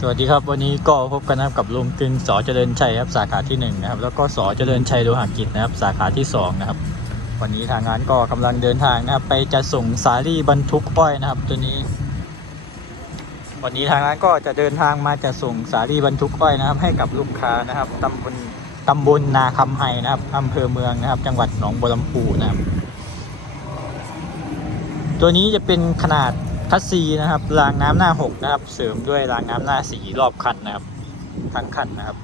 สวัสดีครับวันนี้ก็พบกันนะครับกับลุงกึงสอเจริญชัยครับสาขาที่หนึ่งนะครับแล้วก็สอเจริญชัยโลหะกิจนะครับสาขาที่สองนะครับวันนี้ทางงานก็กำลังเดินทางนะครับ ไปจะส่งสาลี่บรรทุกอ้อยนะครับ ตัวนี้ วันนี้ทางงานก็จะเดินทางมาจะส่งสาลี่บรรทุกอ้อยนะครับ ให้กับลูกค้านะครับตำบลตำบลนาคำไฮนะครับอำเภอเมืองนะครับ จังหวัดหนองบัวลำพูนะครับ ตัวนี้จะเป็นขนาด คัสซีนะครับรางน้ำหน้า6นะครับ เสริมด้วยรางน้ำหน้า4รอบคันนะครับ ทั้งคันนะครับ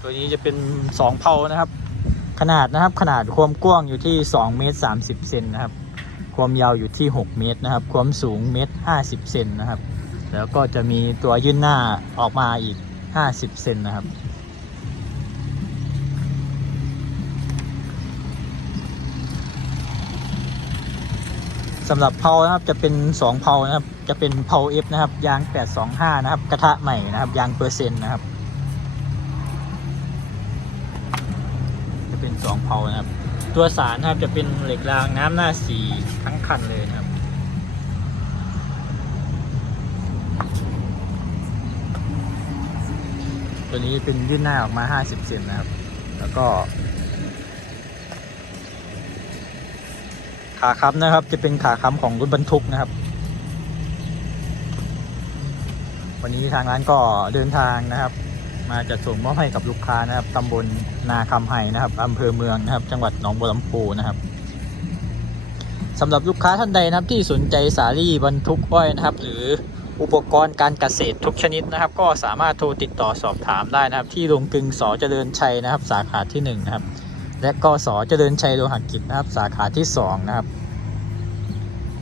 ตัวนี้จะเป็น2เพานะครับ ขนาดนะครับขนาดความกว้างอยู่ที่2เมตร30เซนนะครับ ความยาวอยู่ที่6เมตรนะครับ ความสูงเมตร50เซนนะครับ แล้วก็จะมีตัวยื่นหน้าออกมาอีก50เซนนะครับ สำหรับเพานะครับจะเป็น 2เพานะครับจะเป็นเพาเอฟนะครับ ยาง 825 นะครับ กระทะใหม่นะครับ ยางเปอร์เซ็นต์นะครับ จะเป็น 2เพานะครับ ตัวสารนะครับจะเป็นเหล็กรางน้ำหน้าสีทั้งคันเลยนะครับตัวนี้เป็นยื่นหน้าออกมา 50 เซนนะครับ แล้วก็ ขาค้ำนะครับ จะเป็นขาค้ำของรถบรรทุกนะครับ วันนี้ทางร้านก็เดินทางนะครับ มาจัดส่งมอบให้กับลูกค้านะครับตำบลนาคำไฮนะครับอำเภอเมืองนะครับ จังหวัดหนองบัวลำพูนะครับสำหรับลูกค้าท่านใดนะครับที่สนใจสาลี่บรรทุกอ้อยนะครับ หรืออุปกรณ์การเกษตรทุกชนิดนะครับ ก็สามารถโทรติดต่อสอบถามได้นะครับ ที่โรงกึงสอเจริญชัยนะครับ สาขาที่หนึ่งนะครับ และกสเจริญชัยโลหะกิจนะครับ สาขาที่สองนะครับ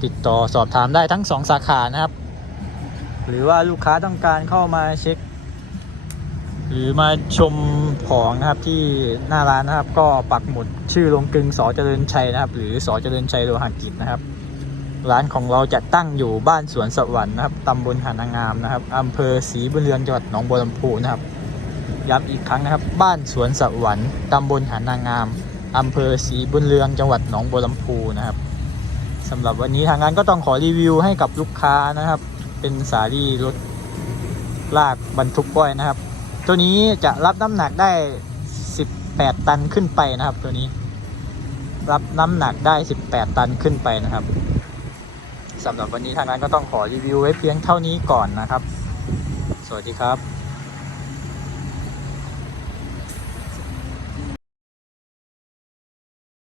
ติดต่อสอบถามได้ทั้งสองสาขานะครับ หรือว่าลูกค้าต้องการเข้ามาเช็ค หรือมาชมของนะครับที่หน้าร้านนะครับ ก็ปักหมุดชื่อโรงกึงสอเจริญชัยนะครับ หรือสอเจริญชัยโลหะกิจนะครับ ร้านของเราจะตั้งอยู่บ้านสวนสวรรค์นะครับตำบลหานางามนะครับอำเภอศรีบุญเรือนจังหวัดหนองบัวลำพูนะครับ ย้ำอีกครั้งนะครับ บ้านสวนสวรรค์ตำบลหานางามอำเภอศรีบุญเรืองจังหวัดหนองบัวลำพูนะครับสำหรับวันนี้ทางงานก็ต้องขอรีวิวให้กับลูกค้านะครับ เป็นสาลี่รถลากบรรทุกก้อยนะครับ ตัวนี้จะรับน้ำหนักได้ 18 ตันขึ้นไปนะครับ ตัวนี้ รับน้ำหนักได้ 18 ตันขึ้นไปนะครับสำหรับวันนี้ทางงานก็ต้องขอรีวิวไว้เพียงเท่านี้ก่อนนะครับ สวัสดีครับ